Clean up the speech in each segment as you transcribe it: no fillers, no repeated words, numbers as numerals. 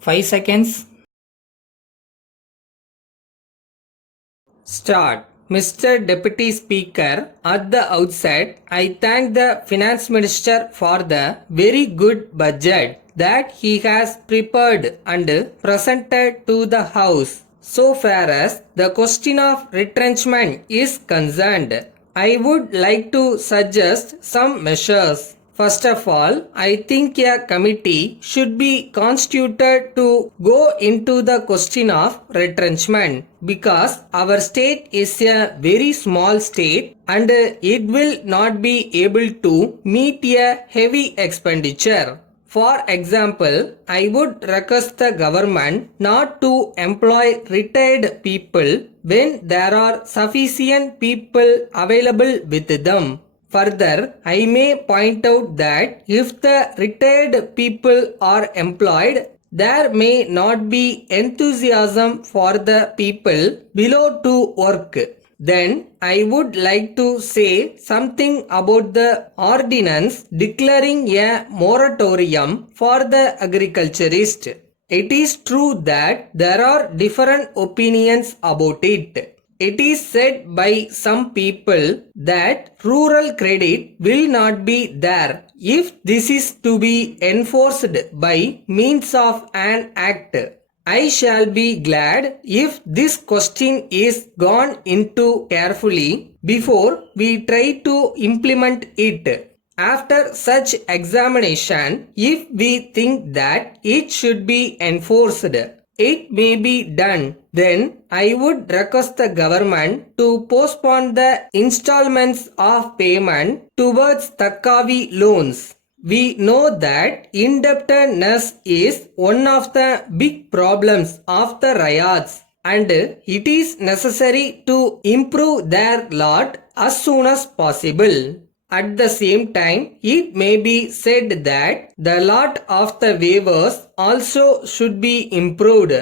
5 seconds. Start. Mr. Deputy Speaker, at the outset, I thank the Finance Minister for the very good budget that he has prepared and presented to the House. So far as the question of retrenchment is concerned, I would like to suggest some measures. First of all, I think a committee should be constituted to go into the question of retrenchment because our state is a very small state and it will not be able to meet a heavy expenditure. For example, I would request the government not to employ retired people when there are sufficient people available with them. Further, I may point out that if the retired people are employed, there may not be enthusiasm for the people below to work. Then I would like to say something about the ordinance declaring a moratorium for the agriculturist. It is true that there are different opinions about it. It is said by some people that rural credit will not be there if this is to be enforced by means of an act. I shall be glad if this question is gone into carefully before we try to implement it. After such examination, if we think that it should be enforced, it may be done. Then I would request the government to postpone the installments of payment towards TağSAW loans. We know that indebtedness is one of the big problems of the ryots and it is necessary to improve their lot as soon as possible. At the same time, it may be said that the lot of the waivers also should be improved.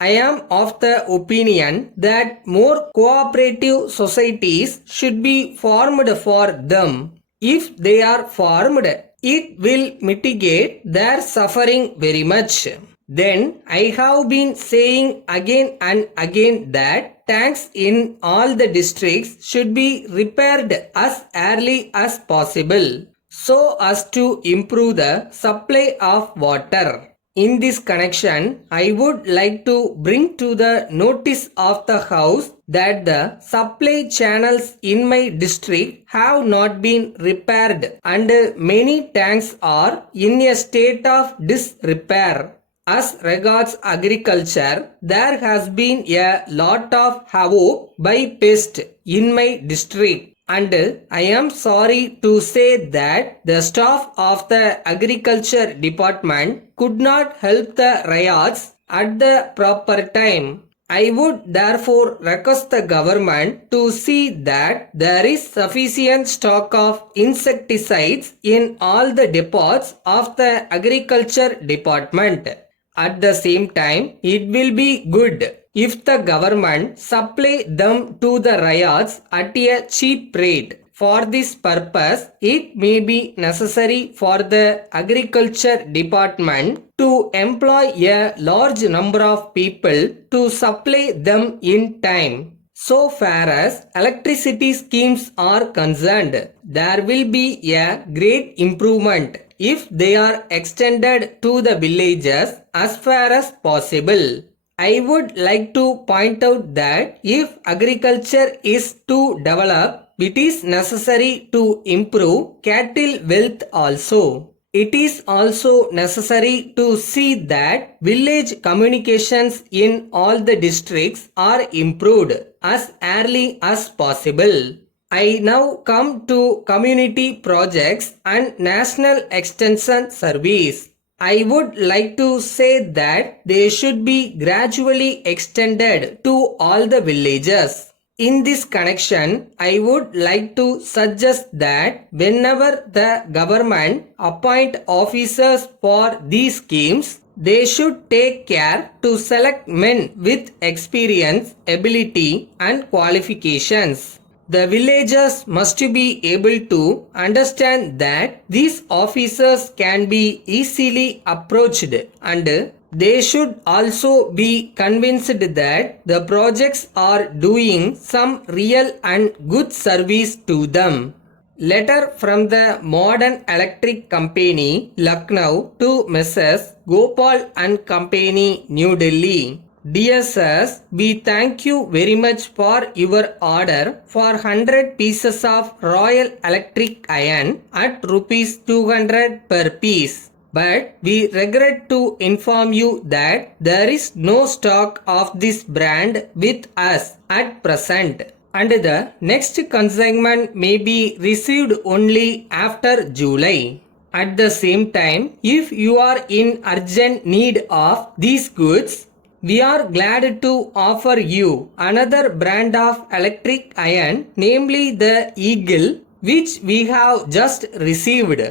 I am of the opinion that more cooperative societies should be formed for them. If they are formed, it will mitigate their suffering very much. Then I have been saying again and again that tanks in all the districts should be repaired as early as possible so as to improve the supply of water. In this connection, I would like to bring to the notice of the House that the supply channels in my district have not been repaired and many tanks are in a state of disrepair. As regards agriculture, there has been a lot of havoc by pest in my district. And I am sorry to say that the staff of the agriculture department could not help the ryots at the proper time. I would therefore request the government to see that there is sufficient stock of insecticides in all the depots of the agriculture department. At the same time, it will be good if the government supply them to the ryots at a cheap rate. For this purpose, it may be necessary for the agriculture department to employ a large number of people to supply them in time. So far as electricity schemes are concerned, there will be a great improvement if they are extended to the villages as far as possible. I would like to point out that if agriculture is to develop, it is necessary to improve cattle wealth also. It is also necessary to see that village communications in all the districts are improved as early as possible. I now come to community projects and national extension service. I would like to say that they should be gradually extended to all the villages. In this connection, I would like to suggest that whenever the government appoint officers for these schemes, they should take care to select men with experience, ability and qualifications. The villagers must be able to understand that these officers can be easily approached and They should also be convinced that the projects are doing some real and good service to them. Letter from the Modern Electric Company, Lucknow to Mrs. Gopal and Company, New Delhi. Dear sirs, we thank you very much for your order for 100 pieces of Royal Electric iron at rupees 200 per piece. But we regret to inform you that there is no stock of this brand with us at present, and the next consignment may be received only after July. At the same time, if you are in urgent need of these goods, we are glad to offer you another brand of electric iron, namely the Eagle, which we have just received.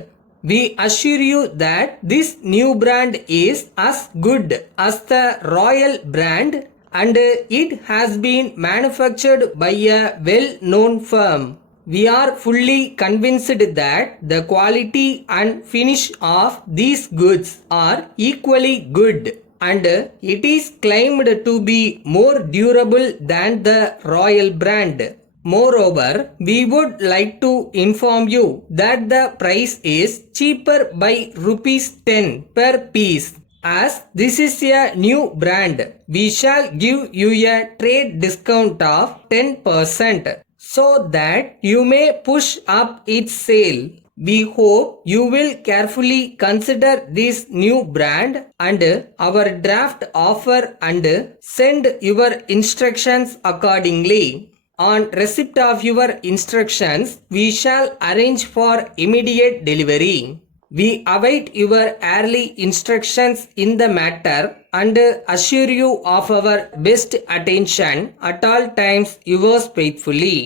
We assure you that this new brand is as good as the Royal brand, and it has been manufactured by a well-known firm. We are fully convinced that the quality and finish of these goods are equally good, and it is claimed to be more durable than the Royal brand. Moreover, we would like to inform you that the price is cheaper by rupees 10 per piece. As this is a new brand, we shall give you a trade discount of 10% so that you may push up its sale. We hope you will carefully consider this new brand and our draft offer and send your instructions accordingly. On receipt of your instructions, we shall arrange for immediate delivery. We await your early instructions in the matter and assure you of our best attention at all times. Yours faithfully.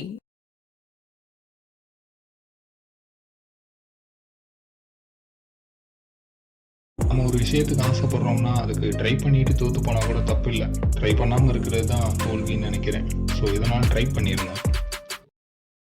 நம்ம ஒரு விஷயத்துக்கு ஆசைப்படுறோம்னா அதுக்கு try பண்ணிட்டு தோற்று போனால் கூட தப்பு இல்லை. ட்ரை பண்ணாமல் இருக்கிறது தான் தோல்வின்னு நினைக்கிறேன். ஸோ இதனால் ட்ரை பண்ணிடுங்க.